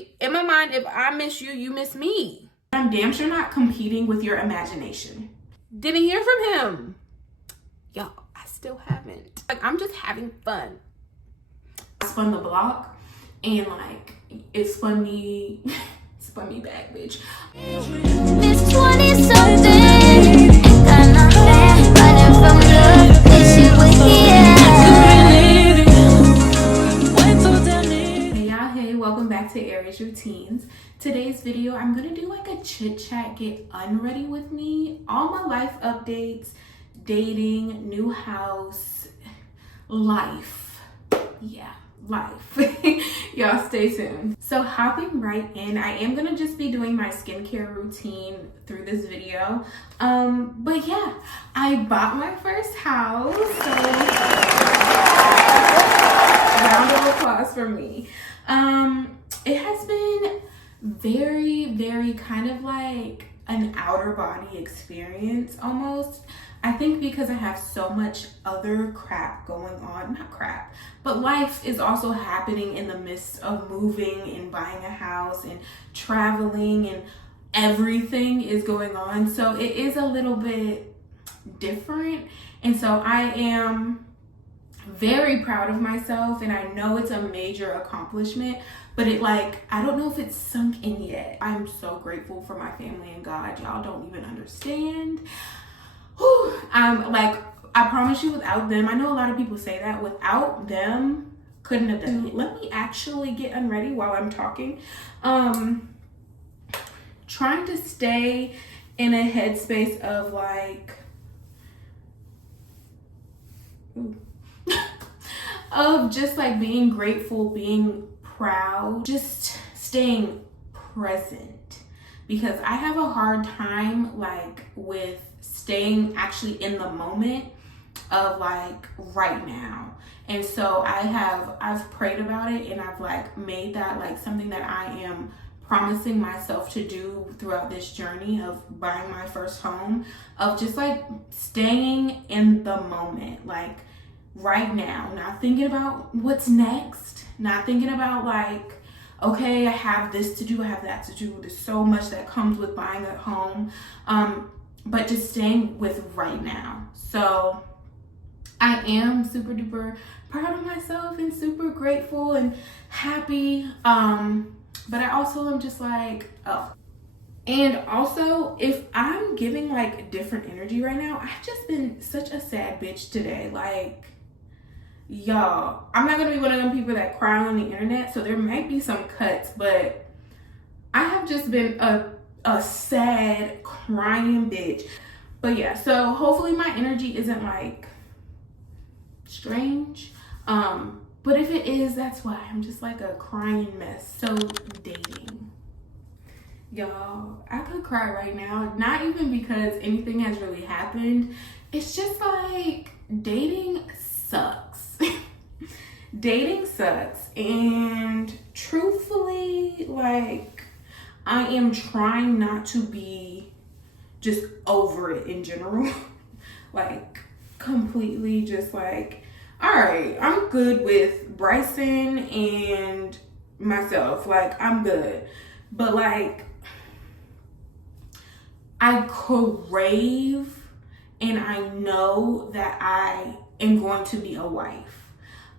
In my mind, if I miss you, you miss me. I'm damn sure not competing with your imagination. Didn't hear from him. Y'all, I still haven't. Like, I'm just having fun. I spun the block and like it spun me back, bitch. Miss 20-something, ain't got nothing, running from love, wish you were here. Hey y'all, hey, welcome back to Aries Routines. Today's video, I'm gonna do like a chit chat, get unready with me, all my life updates, dating, new house, life. Yeah, life. Y'all stay tuned. So hopping right in, I am gonna just be doing my skincare routine through this video. But yeah, I bought my first house. So round of applause for me. It has been very kind of like an outer body experience almost. I think because I have so much other crap going on, not crap, but life is also happening in the midst of moving and buying a house and traveling, and everything is going on. So it is a little bit different. And so I am very proud of myself, and I know it's a major accomplishment, but I don't know if it's sunk in yet. I'm so grateful for my family and God. Y'all don't even understand. I promise you, without them, I know a lot of people say that, without them, couldn't have done it. Let me actually get unready while I'm talking. Trying to stay in a headspace of of just like being grateful, being proud, just staying present, because I have a hard time with staying actually in the moment of right now. And so I've prayed about it, and I've made that something that I am promising myself to do throughout this journey of buying my first home, of just staying in the moment, right now, not thinking about what's next, not thinking about okay, I have this to do, I have that to do. There's so much that comes with buying a home, but just staying with right now. So I am super duper proud of myself and super grateful and happy, but I also am just oh. And also, if I'm giving different energy right now, I've just been such a sad bitch today. Y'all, I'm not gonna be one of them people that cry on the internet, so there might be some cuts, but I have just been a sad, crying bitch. But yeah, so hopefully my energy isn't strange. But if it is, that's why I'm just a crying mess. So dating. Y'all, I could cry right now, not even because anything has really happened. It's just dating sucks. Dating sucks, and truthfully, I am trying not to be just over it in general. Completely just all right, I'm good with Bryson and myself. I'm good. But I crave, and I know that I am going to be a wife.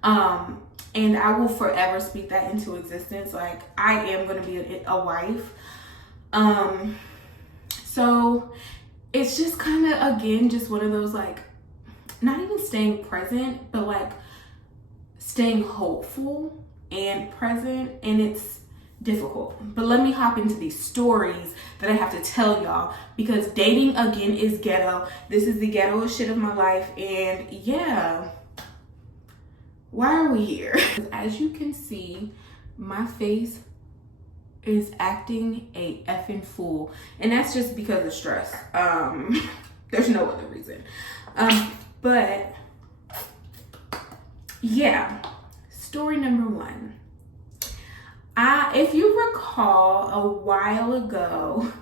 And I will forever speak that into existence. I am going to be a wife. So it's just kind of, again, just one of those, not even staying present, but staying hopeful and present. And it's difficult. But let me hop into these stories that I have to tell y'all, because dating, again, is ghetto. This is the ghetto shit of my life. And yeah, why are we here? As you can see, my face is acting a effing fool, and that's just because of stress. There's no other reason. But yeah, story number one. If you recall, a while ago,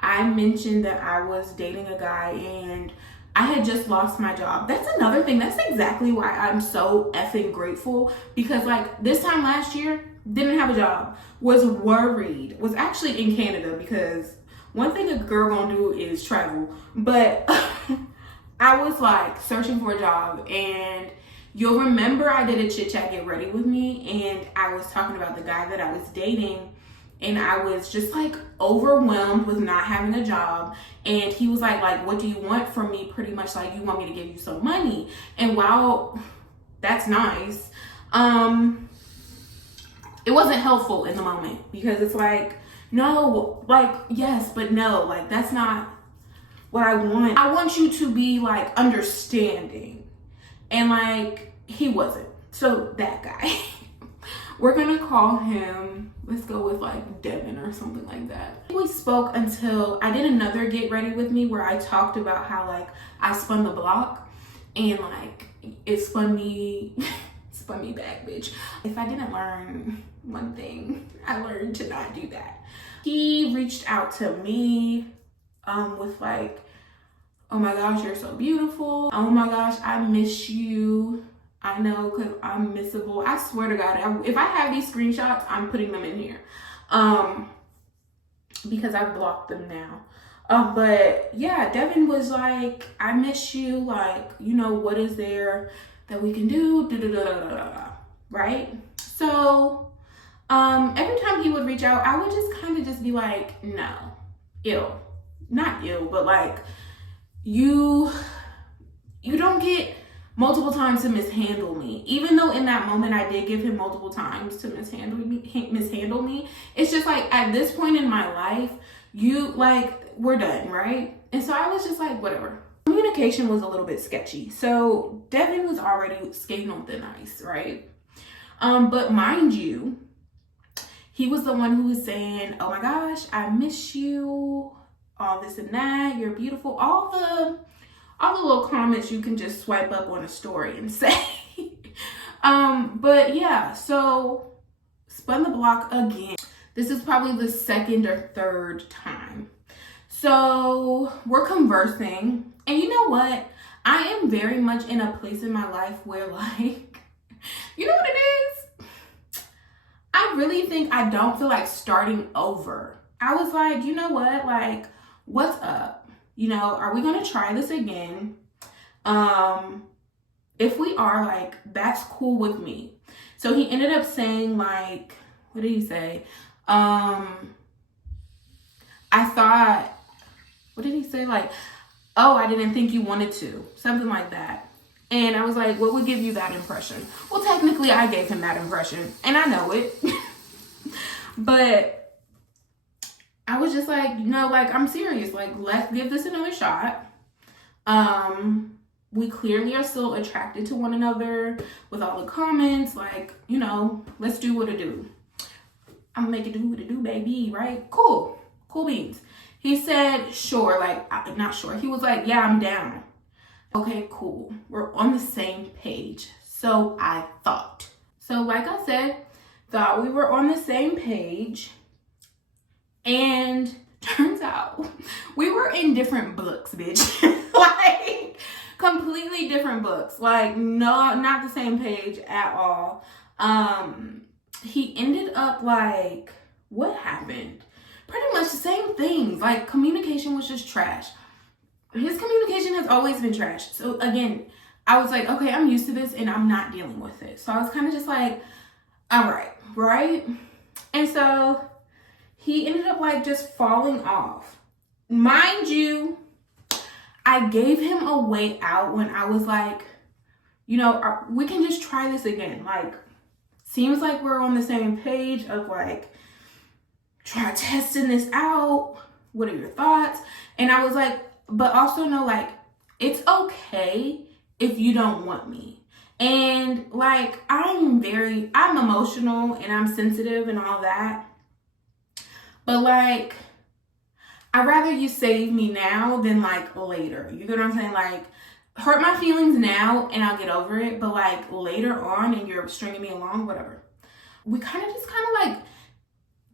I mentioned that I was dating a guy and I had just lost my job. That's another thing. That's exactly why I'm so effing grateful, because this time last year, didn't have a job, was worried, was actually in Canada, because one thing a girl gonna do is travel. But I was like searching for a job, and you'll remember I did a chit chat get ready with me, and I was talking about the guy that I was dating, and I was just like overwhelmed with not having a job. And he was like, what do you want from me? Pretty much like, you want me to give you some money. And while that's nice, it wasn't helpful in the moment, because it's like, no, like, yes, but no, like, that's not what I want. I want you to be like understanding. And like, he wasn't. So that guy, we're gonna call him, let's go with like Devin or something like that. We spoke until I did another get ready with me where I talked about how like I spun the block, and like it spun me spun me back, bitch. If I didn't learn one thing, I learned to not do that. He reached out to me with like, oh my gosh, you're so beautiful. Oh my gosh, I miss you. I know, because I'm missable. I swear to God, if I have these screenshots, I'm putting them in here. Because I've blocked them now. But yeah, Devin was like, I miss you. Like, you know, what is there that we can do? Right? So, every time he would reach out, I would just kind of just be like, no, not ill, but like, you don't get multiple times to mishandle me. Even though in that moment I did give him multiple times to mishandle me, it's just like, at this point in my life, we're done, right? And so I was just like, whatever. Communication was a little bit sketchy. So Devin was already skating on thin ice, right? But mind you, he was the one who was saying, oh my gosh, I miss you, all this and that, you're beautiful, all the little comments you can just swipe up on a story and say. But yeah, so spun the block again. This is probably the second or third time. So we're conversing, and you know what? I am very much in a place in my life where like, you know what it is? I really think I don't feel like starting over. I was like, you know what? Like, what's up? You know, are we gonna try this again? If we are, like, that's cool with me. So he ended up saying like, what did he say? I thought, what did he say? Like, oh, I didn't think you wanted to, something like that. And I was like, what would give you that impression? Well, technically I gave him that impression, and I know it. But I was just like, no, like, I'm serious. Like, let's give this another shot. We clearly are still attracted to one another with all the comments. Like, you know, let's do what it do. I'm gonna make it do what it do, baby, right? Cool beans. He said, sure, like, not sure. He was like, yeah, I'm down. Okay, cool. We're on the same page. So I thought. So like I said, thought we were on the same page. And turns out we were in different books, bitch. Like, completely different books. Like, no, not the same page at all. He ended up like, what happened? Pretty much the same things. Like, communication was just trash. His communication has always been trash. So again, I was like, okay, I'm used to this and I'm not dealing with it. So I was kind of just like, all right? And so he ended up like just falling off. Mind you, I gave him a way out when I was like, you know, we can just try this again. Like, seems like we're on the same page of like, try testing this out. What are your thoughts? And I was like, but also know, like, it's okay if you don't want me. And like, I'm emotional and I'm sensitive and all that. But like, I'd rather you save me now than like later. You get what I'm saying? Like, hurt my feelings now and I'll get over it. But like later on and you're stringing me along, whatever. We kind of like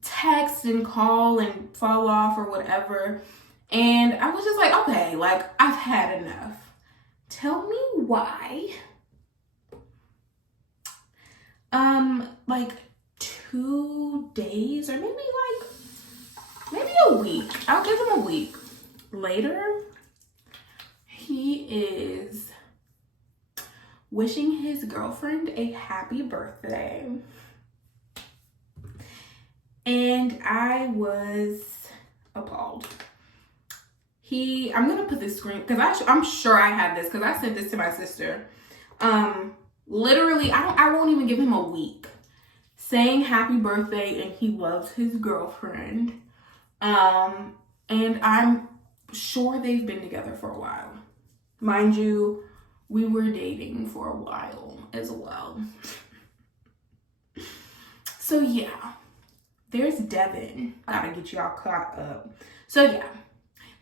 text and call and fall off or whatever. And I was just like, okay, like, I've had enough. Tell me why. Like 2 days, or maybe a week. I'll give him a week. Later, he is wishing his girlfriend a happy birthday. And I was appalled. I'm gonna put this screen, because I'm sure I have this, because I sent this to my sister. Literally, I won't even give him a week. Saying happy birthday, and he loves his girlfriend. And I'm sure they've been together for a while. Mind you, we were dating for a while as well. So yeah, there's Devin. I gotta get y'all caught up. So yeah,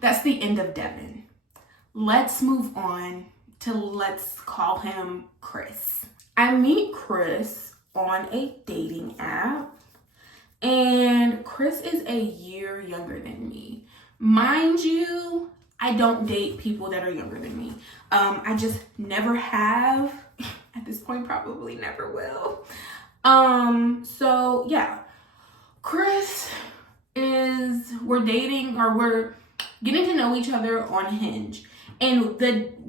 that's the end of Devin. Let's move on to, let's call him Chris. I meet Chris on a dating app, and Chris is a year younger than me. Mind you, I don't date people that are younger than me. I just never have. At this point, probably never will. So yeah, Chris we're dating, or we're getting to know each other on Hinge. And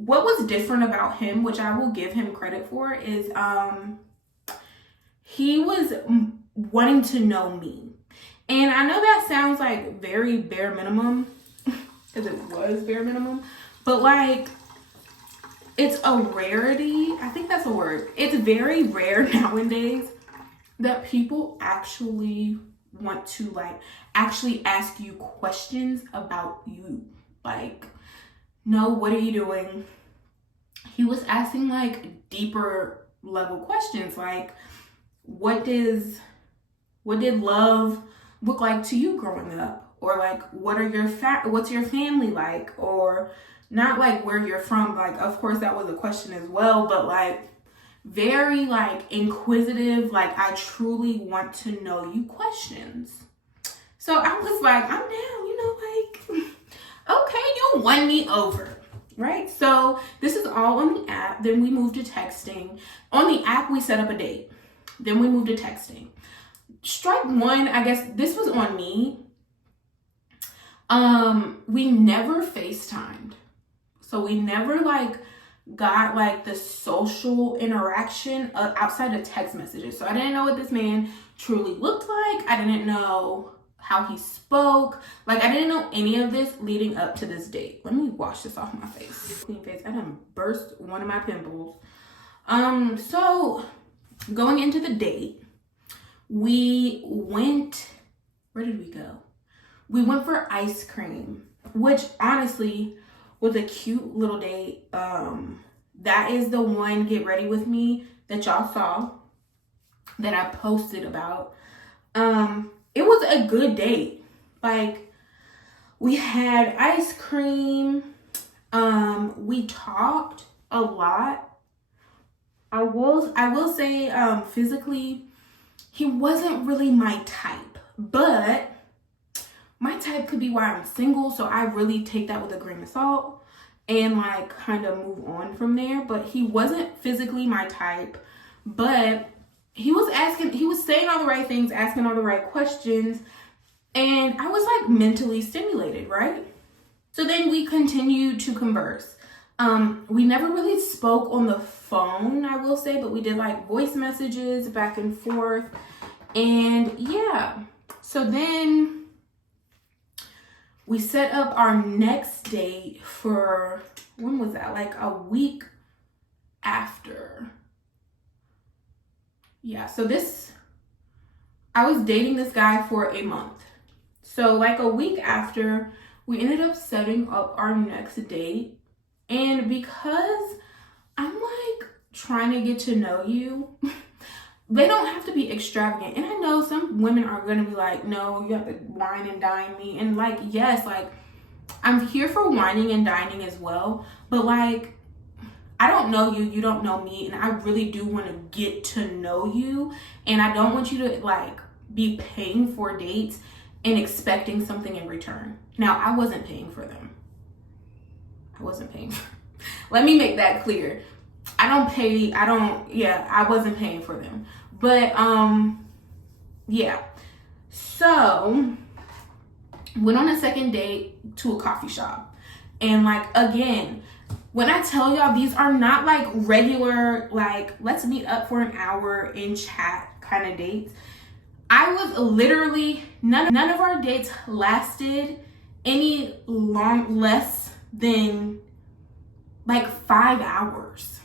what was different about him, which I will give him credit for, is he was wanting to know me. And I know that sounds like very bare minimum, because it was bare minimum, but like, it's a rarity. I think that's a word. It's very rare nowadays that people actually want to like actually ask you questions about you. Like, no, what are you doing? He was asking like deeper level questions, like what did love look like to you growing up? Or like, what's your family like? Or not like where you're from. Like, of course that was a question as well, but like very like inquisitive, like I truly want to know you questions. So I was like, I'm down, like, okay, you won me over, right? So this is all on the app. Then we moved to texting. On the app, we set up a date. Then we moved to texting. Strike one, I guess this was on me. We never FaceTimed. So we never like got like the social interaction outside of text messages. So I didn't know what this man truly looked like. I didn't know how he spoke. Like, I didn't know any of this leading up to this date. Let me wash this off my face. Clean face. I done burst one of my pimples. So going into the date, we went, where did we go? We went for ice cream, which honestly was a cute little date. That is the one Get Ready With Me that y'all saw that I posted about. It was a good date. Like, we had ice cream. We talked a lot. I will say, physically, he wasn't really my type, but my type could be why I'm single. So I really take that with a grain of salt and like kind of move on from there. But he wasn't physically my type, but he was saying all the right things, asking all the right questions, and I was like mentally stimulated, right? So then we continued to converse. We never really spoke on the phone, I will say, but we did like voice messages back and forth. And yeah, so then we set up our next date for, when was that? Like a week after. Yeah, so I was dating this guy for a month. So like a week after, we ended up setting up our next date. And because I'm like trying to get to know you, they don't have to be extravagant. And I know some women are going to be like, no, you have to wine and dine me. And like, yes, like I'm here for whining and dining as well. But like, I don't know you, you don't know me, and I really do want to get to know you. And I don't want you to like be paying for dates and expecting something in return. Now, I wasn't paying for them. Let me make that clear. I wasn't paying for them. But yeah. So went on a second date to a coffee shop. And like, again, when I tell y'all, these are not like regular, like, let's meet up for an hour and chat kind of dates. I was literally, none of our dates lasted any less than like 5 hours.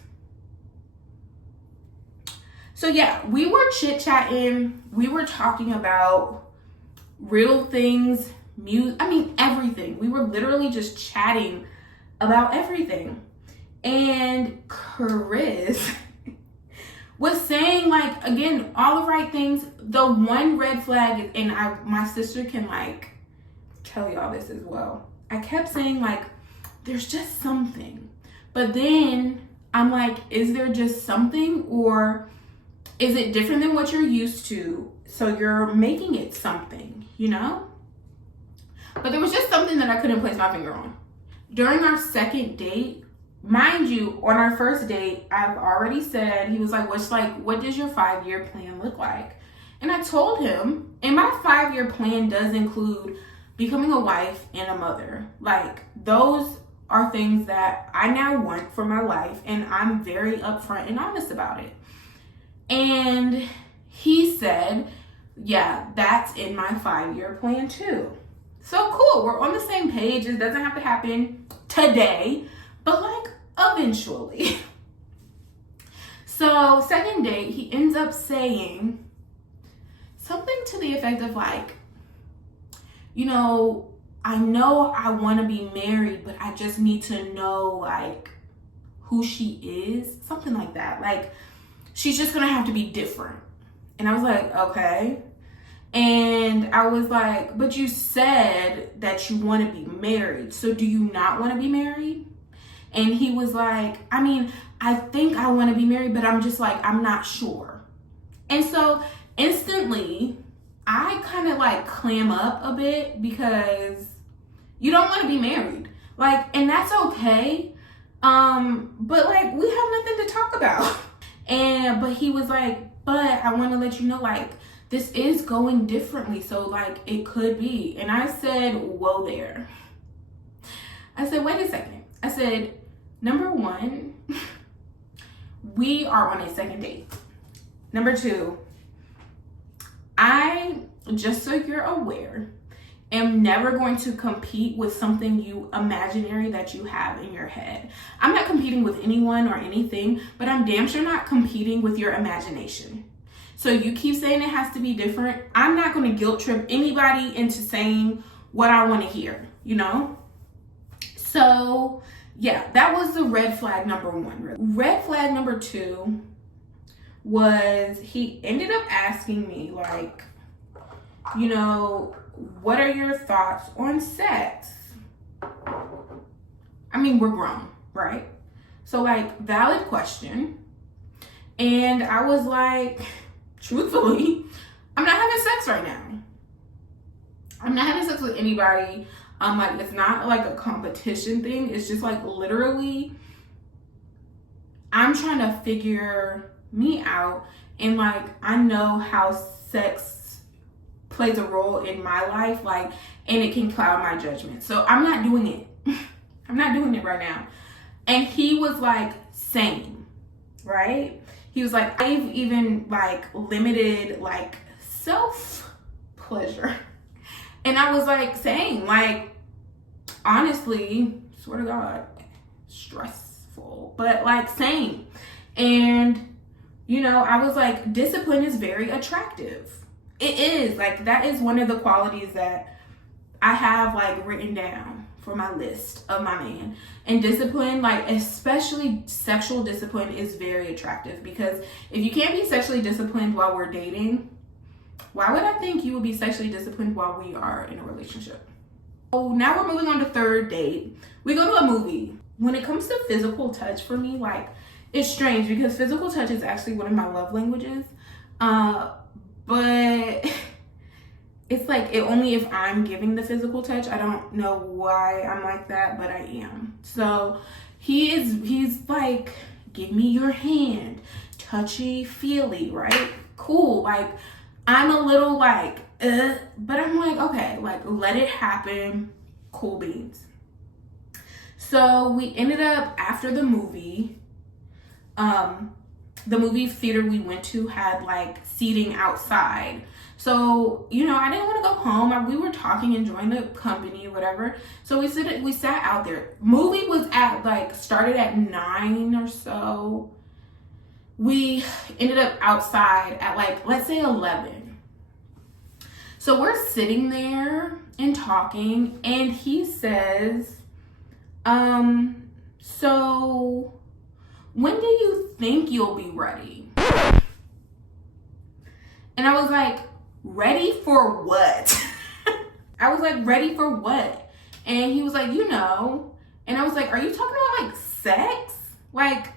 So yeah, we were chit-chatting. We were talking about real things, everything. We were literally just chatting about everything. And Chris was saying, like, again, all the right things. The one red flag, and my sister can like tell y'all this as well. I kept saying, like, there's just something. But then I'm like, is there just something, or is it different than what you're used to? So you're making it something, you know? But there was just something that I couldn't place my finger on. During our second date, mind you, on our first date, I've already said, he was like, what does your 5-year plan look like? And I told him, and my 5-year plan does include becoming a wife and a mother. Like, those are things that I now want for my life, and I'm very upfront and honest about it. And he said, yeah, that's in my 5-year plan too. So cool, we're on the same page. It doesn't have to happen today, but like eventually. So second date, he ends up saying something to the effect of like, you know I want to be married, but I just need to know like who she is. Something like that. Like, she's just gonna have to be different. And I was like, okay. And I was like, but you said that you want to be married. So do you not want to be married? And he was like, I think I want to be married, but I'm just like, I'm not sure. And so instantly, I kind of like clam up a bit, because you don't want to be married. Like, and that's okay. But like, we have nothing to talk about. But he was like, but I want to let you know, like, this is going differently. So like, it could be. And I said, whoa there. I said, wait a second. I said, number one, we are on a second date. Number two, just so you're aware, am never going to compete with something imaginary that you have in your head. I'm not competing with anyone or anything, but I'm damn sure not competing with your imagination. So you keep saying it has to be different. I'm not going to guilt trip anybody into saying what I want to hear, you know? So yeah, that was the red flag number one. Red flag number two was he ended up asking me, like, you know, what are your thoughts on sex? We're grown, right? So like, valid question. And I was like, truthfully, I'm not having sex right now. I'm not having sex with anybody. Like, it's not like a competition thing. It's just like, literally, I'm trying to figure me out. And like, I know how sex plays a role in my life, like, and it can cloud my judgment. So I'm not doing it. I'm not doing it right now. And he was like, same, right? He was like, I've even like limited like self pleasure. And I was like, same, like, honestly, swear to God, stressful, but like, same. And, you know, I was like, discipline is very attractive. It is, like, that is one of the qualities that I have like written down for my list of my man. And discipline, like, especially sexual discipline, is very attractive, because if you can't be sexually disciplined while we're dating, why would I think you would be sexually disciplined while we are in a relationship? So now we're moving on to third date. We go to a movie. When it comes to physical touch, for me, like, it's strange, because physical touch is actually one of my love languages. But it's like, only if I'm giving the physical touch. I don't know why I'm like that, but I am. So he's like, give me your hand, touchy feely, right? Cool. Like, I'm a little like, but I'm like, okay, like let it happen. Cool beans. So we ended up after the movie, the movie theater we went to had like seating outside. So, you know, I didn't want to go home. We were talking, enjoying the company or whatever. So we sat out there. Movie was at like, started at 9 or so. We ended up outside at like, let's say 11. So we're sitting there and talking, and he says, so when do you think you'll be ready? And I was like, ready for what? I was like, ready for what? And he was like, you know. And I was like, are you talking about like sex? Like,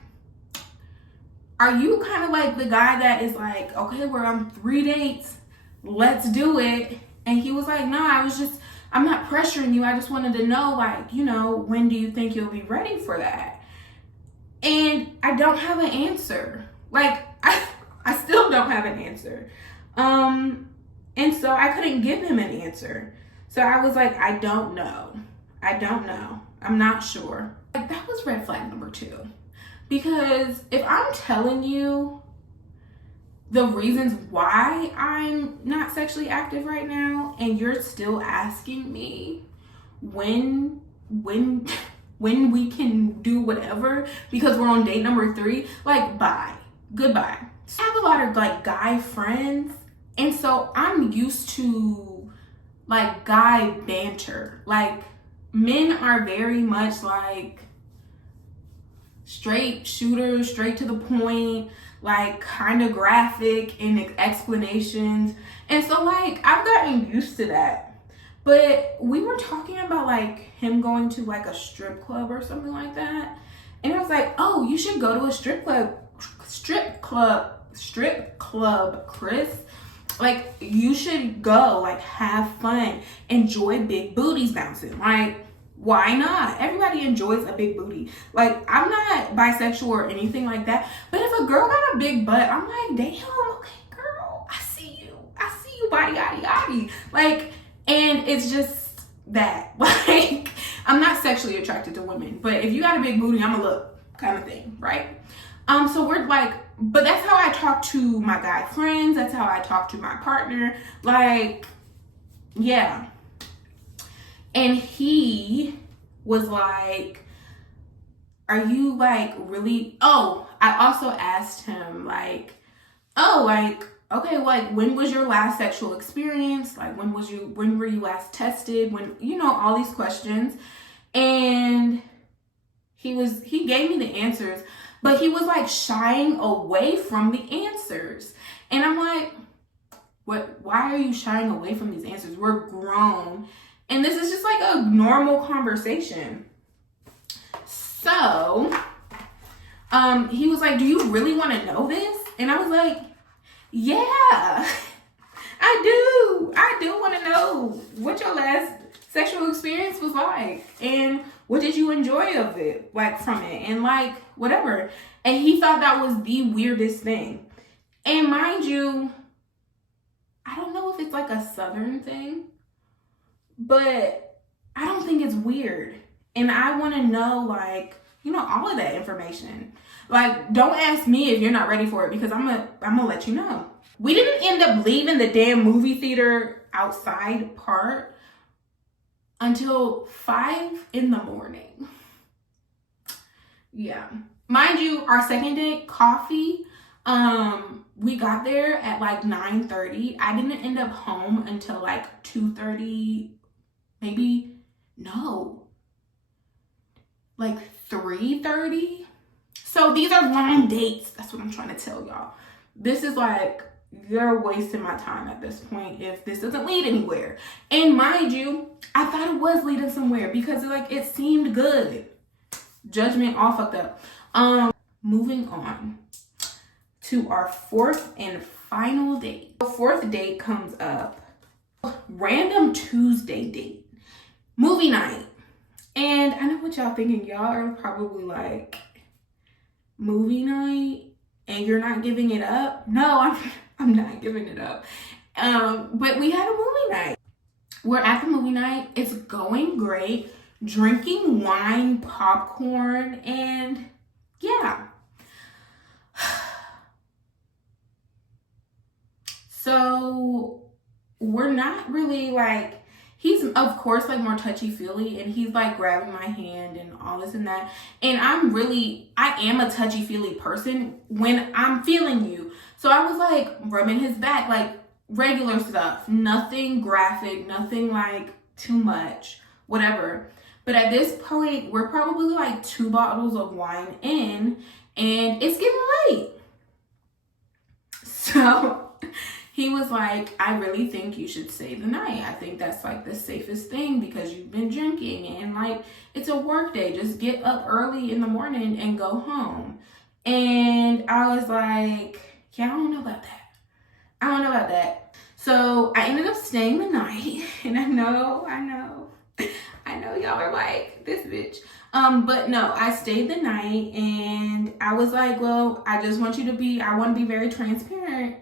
are you kind of like the guy that is like, okay, we're on 3 dates, let's do it? And he was like, no, I'm not pressuring you. I just wanted to know, like, you know, when do you think you'll be ready for that? And I don't have an answer. Like, I still don't have an answer. And so I couldn't give him an answer. So I was like, I don't know. I'm not sure. Like, that was red flag number 2. Because if I'm telling you the reasons why I'm not sexually active right now, and you're still asking me when we can do whatever because we're on date number 3, like, bye, goodbye. I have a lot of like guy friends, and so I'm used to like guy banter. Like, men are very much like straight shooters, straight to the point, like kind of graphic in explanations. And so like I've gotten used to that. But we were talking about like him going to like a strip club or something like that. And I was like, oh, you should go to a strip club, Chris. Like, you should go, like, have fun, enjoy big booties bouncing. Like, why not? Everybody enjoys a big booty. Like, I'm not bisexual or anything like that, but if a girl got a big butt, I'm like, damn, okay, girl, I see you, body, yaddy, yaddy. Like, and it's just that. Like, I'm not sexually attracted to women, but if you got a big booty, I'm a look kind of thing, right? So we're like, but that's how I talk to my guy friends. That's how I talk to my partner. Like, yeah. And he was like, are you like really, oh, I also asked him like, oh, like, okay, like, when was your last sexual experience? Like, when were you last tested? When, you know, all these questions. And he gave me the answers, but he was like shying away from the answers. And I'm like, why are you shying away from these answers? We're grown. And this is just like a normal conversation. So, he was like, do you really want to know this? And I was like, yeah, I do want to know what your last sexual experience was like. And what did you enjoy of it, like, from it, and like whatever. And he thought that was the weirdest thing. And mind you, I don't know if it's like a Southern thing, but I don't think it's weird. And I want to know, like, you know, all of that information. Like, don't ask me if you're not ready for it, because I'm gonna let you know. We didn't end up leaving the damn movie theater outside part until 5 a.m. Yeah. Mind you, our second date, coffee, we got there at like 9:30. I didn't end up home until like 2:30, maybe, no, like 3:30. So these are long dates. That's what I'm trying to tell y'all. This is like, you're wasting my time at this point if this doesn't lead anywhere. And mind you, I thought it was leading somewhere because like it seemed good. Judgment all fucked up. Moving on to our 4th and final date. The 4th date comes up. Random Tuesday date. Movie night. And I know what y'all thinking. Y'all are probably like, movie night and you're not giving it up? No, I'm not giving it up. But we had a movie night. We're at the movie night. It's going great. Drinking wine, popcorn, and yeah. So we're not really like, he's of course like more touchy-feely, and he's like grabbing my hand and all this and that. And I am a touchy-feely person when I'm feeling you. So I was like rubbing his back, like regular stuff, nothing graphic, nothing like too much, whatever. But at this point, we're probably like 2 bottles of wine in, and it's getting late. So he was like, I really think you should stay the night. I think that's like the safest thing because you've been drinking and like it's a work day. Just get up early in the morning and go home. And I was like, yeah, I don't know about that. So I ended up staying the night. And I know y'all are like, this bitch. But no, I stayed the night, and I was like, well, I want to be very transparent.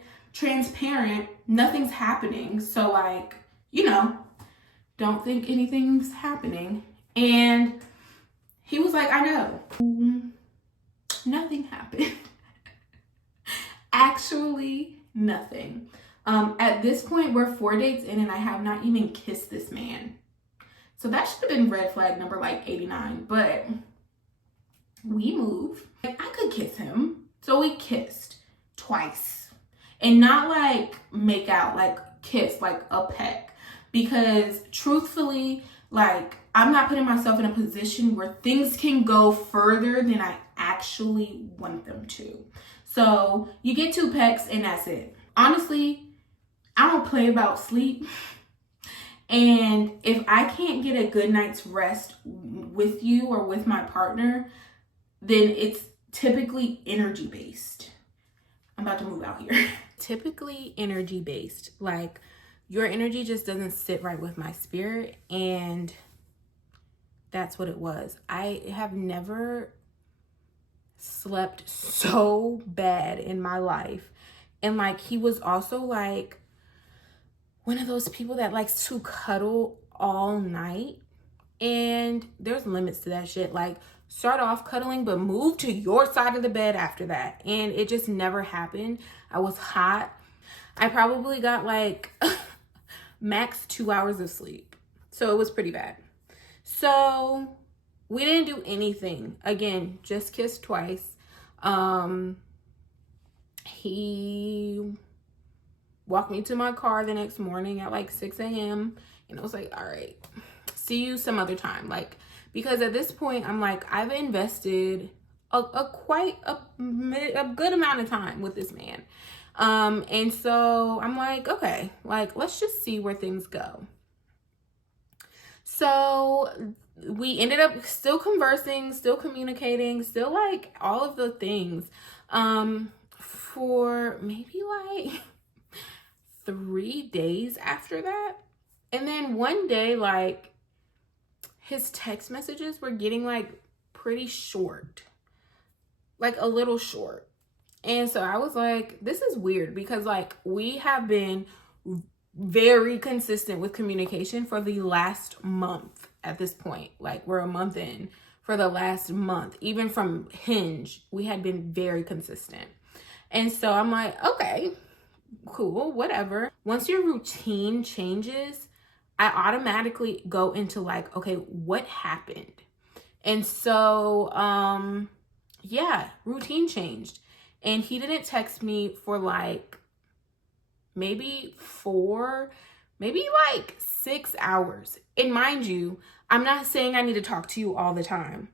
Nothing's happening. So like, don't think anything's happening. And he was like, I know. Nothing happened. Actually, nothing. At this point, we're 4 dates in, and I have not even kissed this man. So that should have been red flag number like 89, but we moved. I could kiss him. So we kissed twice, and not like make out, like kiss, like a peck, because truthfully, like I'm not putting myself in a position where things can go further than I actually want them to. So you get 2 pecks and that's it. Honestly, I don't play about sleep. And if I can't get a good night's rest with you or with my partner, then it's typically energy based. I'm about to move out here. Typically energy based. Like your energy just doesn't sit right with my spirit. And that's what it was. I have never slept so bad in my life. And like he was also like one of those people that likes to cuddle all night, and there's limits to that shit. Like start off cuddling but move to your side of the bed after that, and it just never happened. I was hot. I probably got like max 2 hours of sleep, so it was pretty bad. So we didn't do anything. Again, just kissed twice. He walked me to my car the next morning at like 6 a.m. and I was like, all right, see you some other time. Like, because at this point I'm like, I've invested quite a good amount of time with this man. And so I'm like, okay, like, let's just see where things go. So we ended up still conversing, still communicating, still like all of the things, for maybe like 3 days after that. And then one day, like his text messages were getting like pretty short, like a little short. And so I was like, this is weird, because like we have been very consistent with communication for the last month at this point. Like we're a month in. For the last month, even from Hinge, we had been very consistent. And so I'm like, okay, cool, whatever. Once your routine changes, I automatically go into like, okay, what happened? And so, yeah, routine changed. And he didn't text me for like maybe 6 hours. And mind you, I'm not saying I need to talk to you all the time,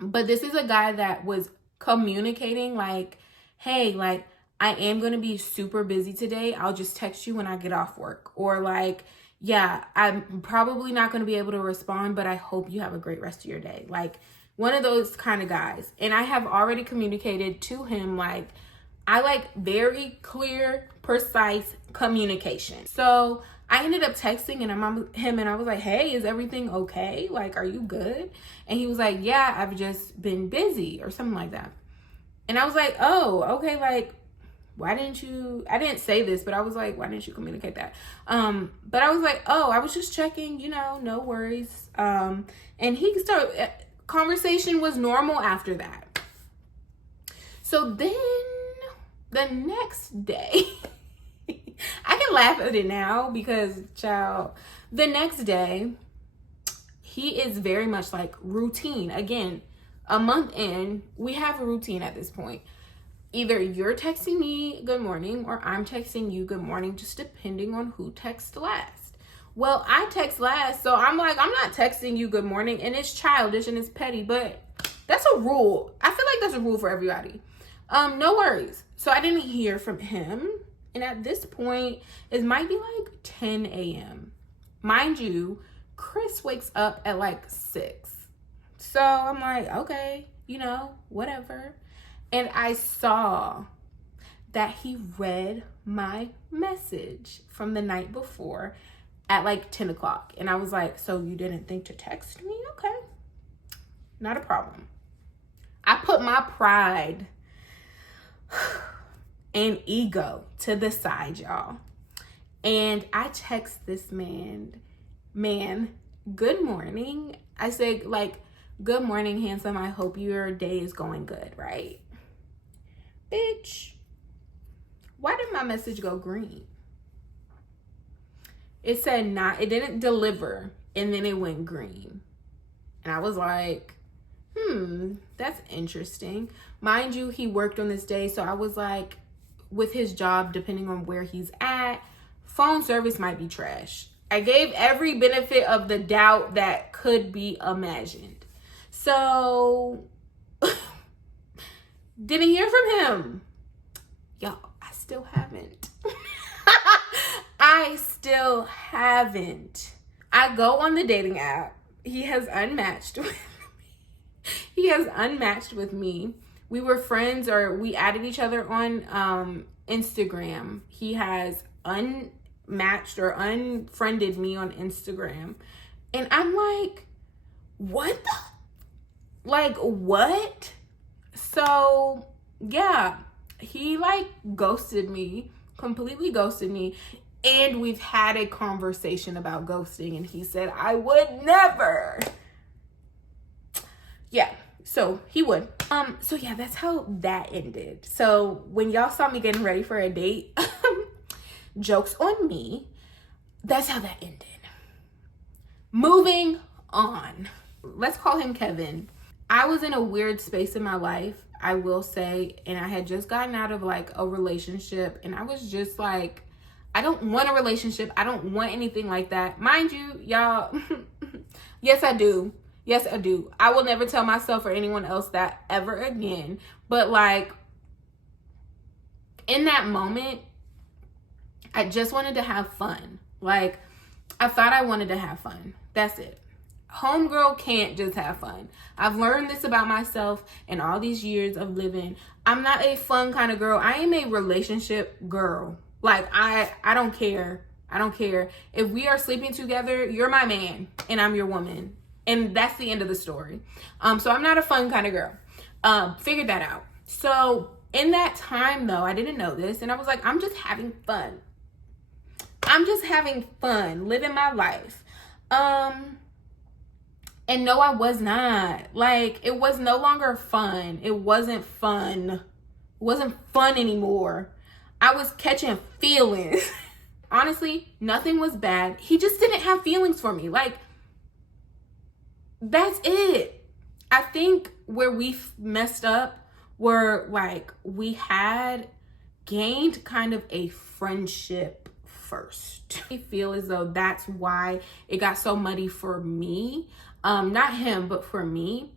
but this is a guy that was communicating like, hey, like, I am going to be super busy today. I'll just text you when I get off work. Or like, yeah, I'm probably not going to be able to respond, but I hope you have a great rest of your day. Like one of those kind of guys. And I have already communicated to him, like, I like very clear, precise communication. So I ended up texting him and I was like, hey, is everything okay? Like, are you good? And he was like, yeah, I've just been busy or something like that. And I was like, oh, okay, like, why didn't you, I didn't say this, but I was like, why didn't you communicate that? But I was like, oh, I was just checking, you know, no worries. And he started, conversation was normal after that. So then the next day, I can laugh at it now because, child, the next day, he is very much like routine. Again, a month in, we have a routine at this point. Either you're texting me good morning or I'm texting you good morning, just depending on who texts last. Well, I text last, so I'm like, I'm not texting you good morning, and it's childish and it's petty, but that's a rule. I feel like that's a rule for everybody. No worries. So I didn't hear from him, and at this point, it might be like 10 a.m. Mind you, Chris wakes up at like 6. So I'm like, okay, you know, whatever. And I saw that he read my message from the night before at like 10 o'clock. And I was like, so you didn't think to text me? Okay, not a problem. I put my pride and ego to the side, y'all. And I text this man, good morning. I said, like, good morning, handsome. I hope your day is going good, right? Bitch, why did my message go green? It said it didn't deliver, and then it went green. And I was like, that's interesting. Mind you, he worked on this day, so I was like, with his job, depending on where he's at, phone service might be trash. I gave every benefit of the doubt that could be imagined. So, didn't hear from him. Y'all, I still haven't. I still haven't. I go on the dating app. He has unmatched with me. He has unmatched with me. We were friends, or we added each other on Instagram. He has unmatched or unfriended me on Instagram. And I'm like, what the? Like, what? So, yeah, he like ghosted me, completely ghosted me. And we've had a conversation about ghosting, and he said, I would never. Yeah, so he would. So yeah, that's how that ended. So when y'all saw me getting ready for a date, jokes on me. That's how that ended. Moving on. Let's call him Kevin. I was in a weird space in my life, I will say, and I had just gotten out of like a relationship, and I was just like, I don't want a relationship. I don't want anything like that. Mind you, y'all, yes, I do. Yes, I do. I will never tell myself or anyone else that ever again. But like, in that moment, I just wanted to have fun. Like, I thought I wanted to have fun. That's it. Homegirl can't just have fun. I've learned this about myself in all these years of living. I'm not a fun kind of girl. I am a relationship girl. Like, I don't care. I don't care. If we are sleeping together, you're my man and I'm your woman. And that's the end of the story. So I'm not a fun kind of girl. Figured that out. So in that time though, I didn't know this. And I was like, I'm just having fun. I'm just having fun, living my life. And no, I was not. Like, it was no longer fun. It wasn't fun. It wasn't fun anymore. I was catching feelings. Honestly, nothing was bad. He just didn't have feelings for me. Like, that's it. I think where we messed up were like, we had gained kind of a friendship first. I feel as though that's why it got so muddy for me. Not him, but for me.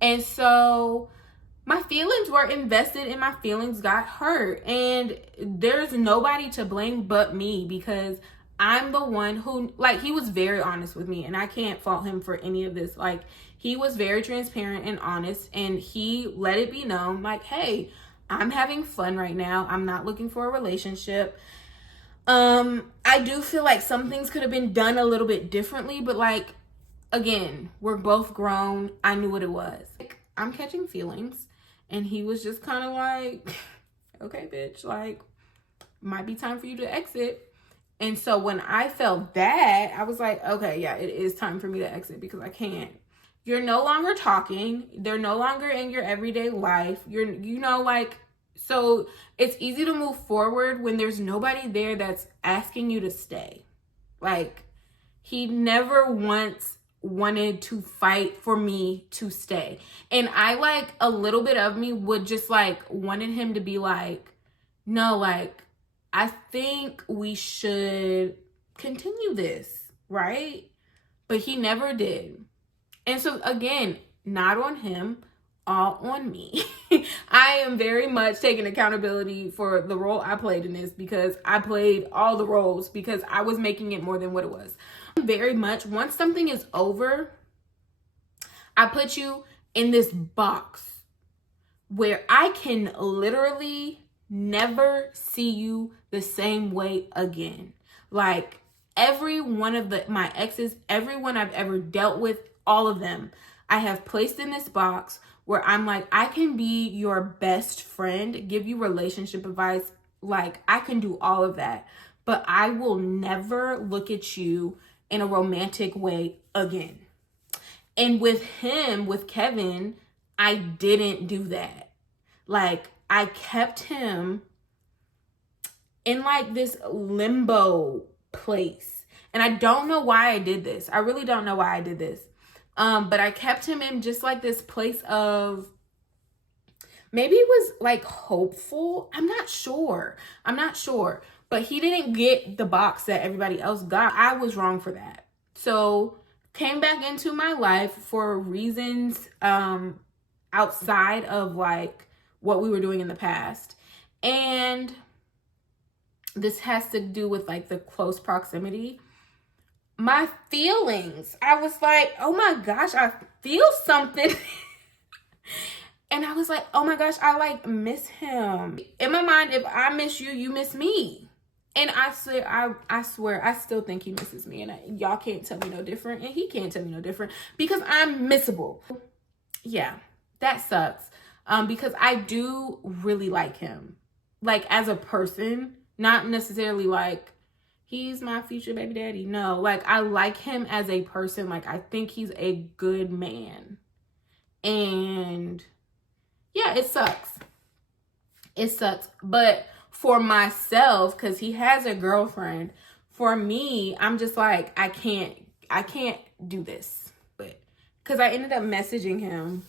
And so my feelings were invested and my feelings got hurt. And there's nobody to blame but me, because I'm the one who, like, he was very honest with me, and I can't fault him for any of this. Like, he was very transparent and honest, and he let it be known, like, hey, I'm having fun right now. I'm not looking for a relationship. I do feel like some things could have been done a little bit differently, but like, again, we're both grown. I knew what it was. Like, I'm catching feelings. And he was just kind of like, okay, bitch, like, might be time for you to exit. And so when I felt that, I was like, okay, yeah, it is time for me to exit because I can't. You're no longer talking. They're no longer in your everyday life. So it's easy to move forward when there's nobody there that's asking you to stay. Like, he never once wanted to fight for me to stay. And I, like, a little bit of me would just, like, wanted him to be like, no, like, I think we should continue this, right? But he never did. And so, again, not on him, all on me. I am very much taking accountability for the role I played in this because I played all the roles because I was making it more than what it was. Very much, once something is over, I put you in this box where I can literally never see you the same way again. Like, every one of my exes, everyone I've ever dealt with, all of them, I have placed in this box where I'm like, I can be your best friend, give you relationship advice. Like, I can do all of that, but I will never look at you in a romantic way again. And with him, with Kevin, I didn't do that. Like, I kept him in, like, this limbo place. And I don't know why I did this. I really don't know why I did this. But I kept him in just, like, this place of, maybe it was, like, hopeful. I'm not sure. But he didn't get the box that everybody else got. I was wrong for that. So, came back into my life for reasons outside of, like, what we were doing in the past. And this has to do with, like, the close proximity. My feelings, I was like, oh my gosh, I feel something. And I was like, oh my gosh, I, like, miss him. In my mind, if I miss you, you miss me. And I swear, I still think he misses me. And y'all can't tell me no different. And he can't tell me no different because I'm missable. Yeah, that sucks. Because I do really like him. Like, as a person, not necessarily like, he's my future baby daddy. No, like, I like him as a person. Like, I think he's a good man. And yeah, it sucks. It sucks. But for myself, because he has a girlfriend, for me, I'm just like, I can't do this. But because I ended up messaging him.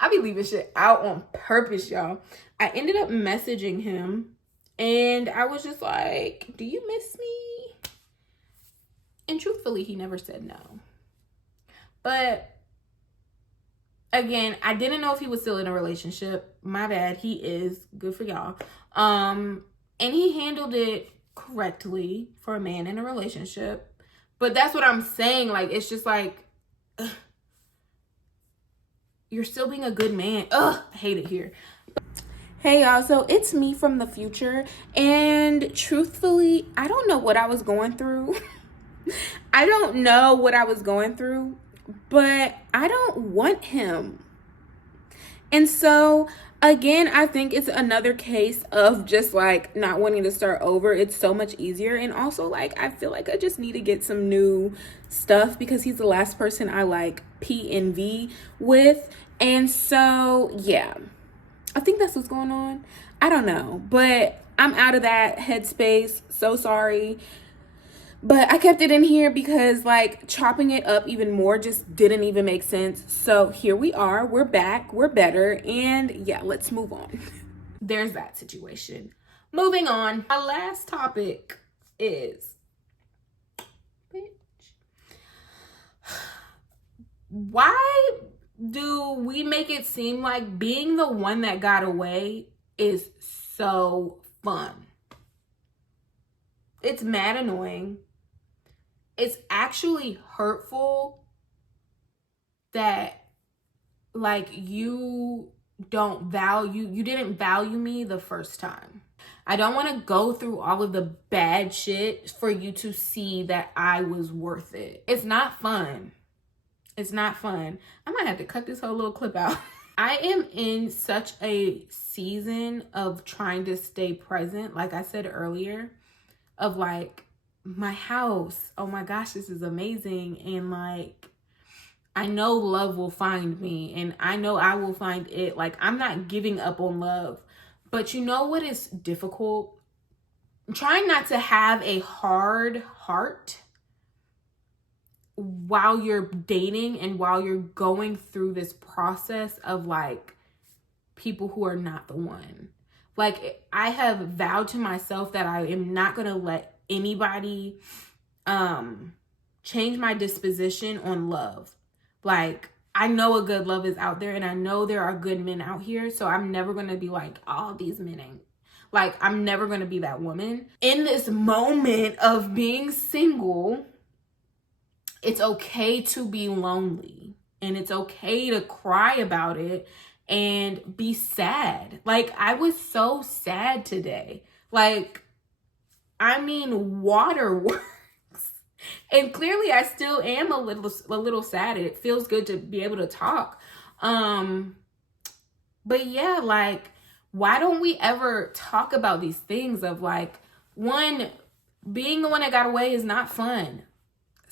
I be leaving shit out on purpose, y'all. I ended up messaging him. And I was just like, do you miss me? And truthfully, he never said no. But again, I didn't know if he was still in a relationship. My bad. He is. Good for y'all. And he handled it correctly for a man in a relationship. But that's what I'm saying. Like, it's just like, ugh, you're still being a good man. Ugh, I hate it here. Hey y'all, so it's me from the future, and truthfully, I don't know what I was going through. I don't know what I was going through, but I don't want him. And so, again, I think it's another case of just, like, not wanting to start over. It's so much easier, and also, like, I feel like I just need to get some new stuff because he's the last person I, like, PNV with, and so, yeah. I think that's what's going on. I don't know. But I'm out of that headspace. So sorry. But I kept it in here because, like, chopping it up even more just didn't even make sense. So here we are. We're back. We're better. And yeah, let's move on. There's that situation. Moving on. Our last topic is, why do we make it seem like being the one that got away is so fun? It's mad annoying. It's actually hurtful that, like, you didn't value me the first time. I don't want to go through all of the bad shit for you to see that I was worth it. It's not fun. It's not fun. I might have to cut this whole little clip out. I am in such a season of trying to stay present, like I said earlier, of like my house. Oh my gosh, this is amazing. And like, I know love will find me and I know I will find it. Like, I'm not giving up on love. But you know what is difficult? Trying not to have a hard heart while you're dating and while you're going through this process of like people who are not the one. Like, I have vowed to myself that I am not going to let anybody change my disposition on love. Like, I know a good love is out there and I know there are good men out here. So I'm never going to be like, oh, these men ain't. Like, I'm never going to be that woman. In this moment of being single, it's okay to be lonely and it's okay to cry about it and be sad. Like, I was so sad today. Like, I mean, waterworks. And clearly I still am a little sad. It feels good to be able to talk. But yeah, like, why don't we ever talk about these things of like, one, being the one that got away is not fun.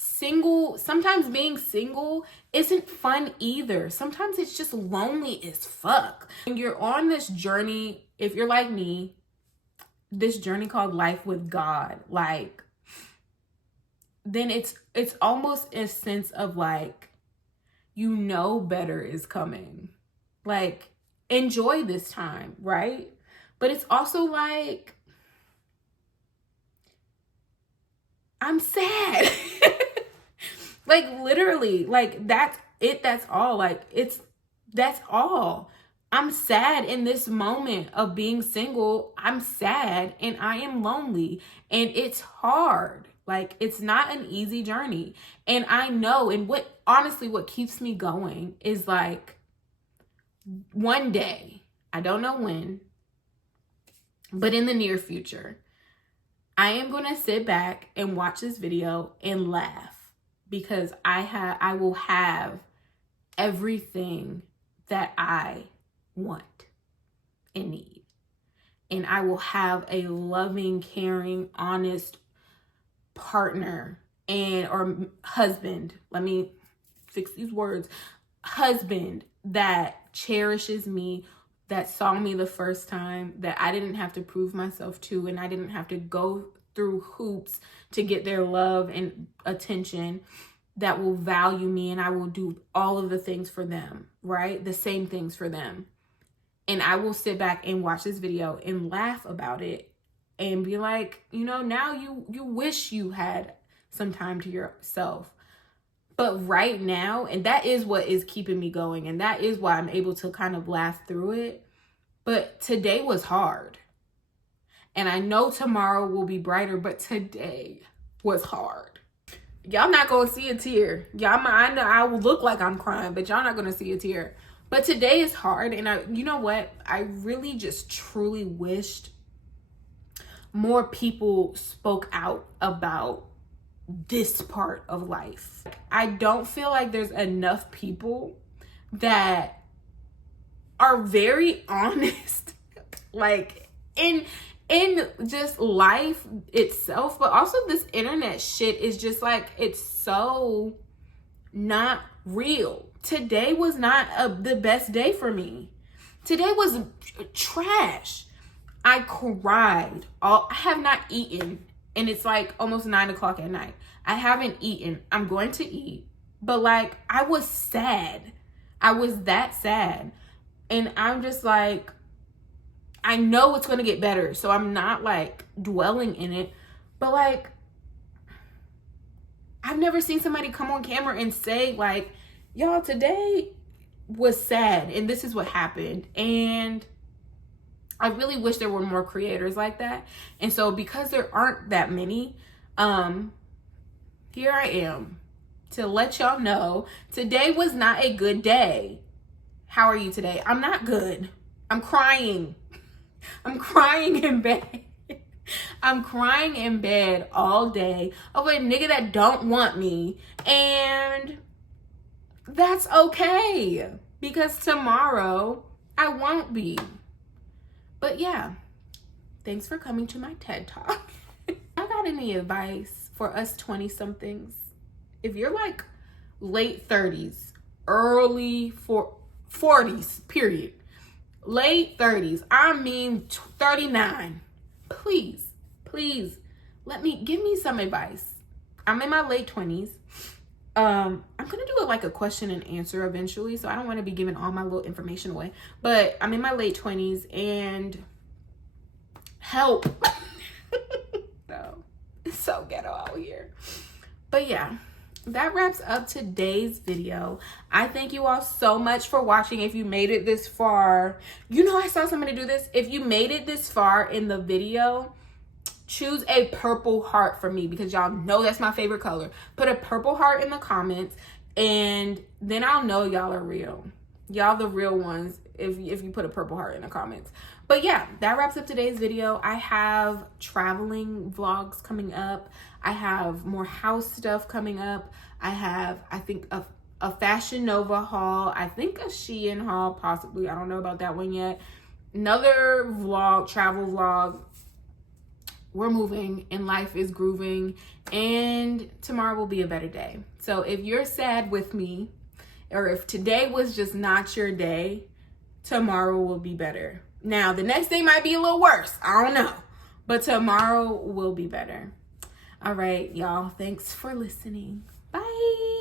Sometimes being single isn't fun either. Sometimes it's just lonely as fuck. When you're on this journey, if you're like me, this journey called life with God, like, then it's almost a sense of like, you know, better is coming. Like, enjoy this time, right? But it's also like, I'm sad. Like, literally, like, that's it. That's all. Like, that's all. I'm sad in this moment of being single. I'm sad and I am lonely and it's hard. Like, it's not an easy journey. And I know, and what keeps me going is like, one day, I don't know when, but in the near future, I am going to sit back and watch this video and laugh because I will have everything that I want and need. And I will have a loving, caring, honest partner or husband. Let me fix these words. Husband that cherishes me, that saw me the first time, that I didn't have to prove myself to, and I didn't have to go through hoops to get their love and attention, that will value me, and I will do all of the things for them, right? The same things for them. And I will sit back and watch this video and laugh about it and be like, you know, now you wish you had some time to yourself. But right now, and that is what is keeping me going, and that is why I'm able to kind of laugh through it. But today was hard. And I know tomorrow will be brighter, but today was hard. Y'all not gonna see a tear. I know I will look like I'm crying, but y'all not gonna see a tear. But today is hard, and you know what? I really just truly wished more people spoke out about this part of life. I don't feel like there's enough people that are very honest, like in just life itself, but also this internet shit is just like, it's so not real. Today was not the best day for me. Today was trash. I cried. I have not eaten, and it's like almost 9 o'clock at night. I haven't eaten. I'm going to eat. But like, I was sad. I was that sad. And I'm just like, I know it's going to get better. So I'm not like dwelling in it. But like, I've never seen somebody come on camera and say like, y'all, today was sad and this is what happened. And I really wish there were more creators like that. And so because there aren't that many, here I am to let y'all know today was not a good day. How are you today? I'm not good. I'm crying. I'm crying in bed. I'm crying in bed all day over a nigga that don't want me. And that's okay. because tomorrow I won't be. But yeah, thanks for coming to my TED Talk. I got any advice for us 20-somethings? If you're like late 30s, early 40s, period. Late 30s, I mean 39. Please, give me some advice. I'm in my late 20s. I'm gonna do it like a question and answer eventually, so I don't want to be giving all my little information away. But I'm in my late 20s and help. No, it's so ghetto out here. But yeah, that wraps up today's video. I thank you all so much for watching. If you made it this far, you know I saw somebody do this. If you made it this far in the video, choose a purple heart for me, because y'all know that's my favorite color. Put a purple heart in the comments, and then I'll know y'all are real. Y'all the real ones if you put a purple heart in the comments. But yeah, that wraps up today's video. I have traveling vlogs coming up. I have more house stuff coming up. I have, I think, a Fashion Nova haul. I think a Shein haul, possibly. I don't know about that one yet. Another vlog, travel vlog. We're moving and life is grooving, and tomorrow will be a better day. So if you're sad with me, or if today was just not your day, tomorrow will be better. Now, the next day might be a little worse. I don't know. But tomorrow will be better. All right, y'all. Thanks for listening. Bye.